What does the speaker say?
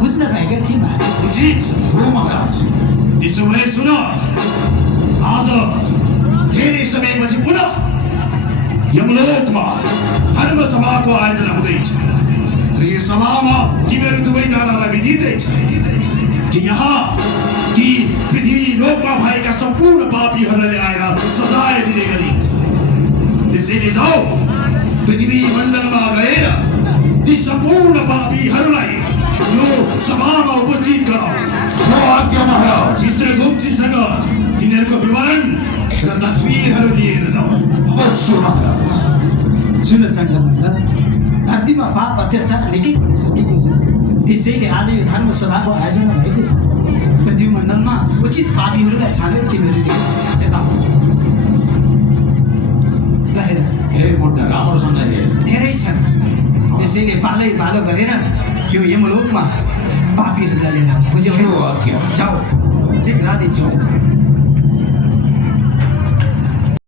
बुझ्न पाएका थियौँ महाराज। उचित हो महाराज। त्यसो भए सुन, आज धेरै समयपछि पुनः यमलोकमा धर्म सभाको आयोजना हुँदैछ र यो सभामा तिमीहरू दुवैजनालाई विदितै छ कि यहाँ ती पृथ्वी लोकमा भएका सम्पूर्ण पापीहरूलाई आएर सजाय दिने गरिन्छ। त्यसैले जाऊ, पृथ्वी मण्डलमा गएर ती सम्पूर्ण पापीहरूलाई यो सभामा उपस्थित गराऊ। जो आज्ञा महाराज। चित्रगुप्तजीसँग तिनीहरूको विवरण र तस्बिरहरू लिएर जाऊ। अवश्य महाराज। सुन चण्डमुण्ड, धरतीमा पाप अत्याचार निकै बढिसकेको छ। त्यसैले आज यो धर्म सभाको आयोजना भएको छ। पृथ्वीमण्डलमा उचित पापीहरूलाई छानेर तिमीहरूले यता हेर। हे मुन्डा, राम्रोसँग हेर। धेरै छन्, त्यसैले पालै पालो गरेर यो यमलोकमा पापीहरूलाई लिएर आऊ। बुझ्यौ? जो आज्ञा। जाऊ, शीघ्र आदेश गर्नु।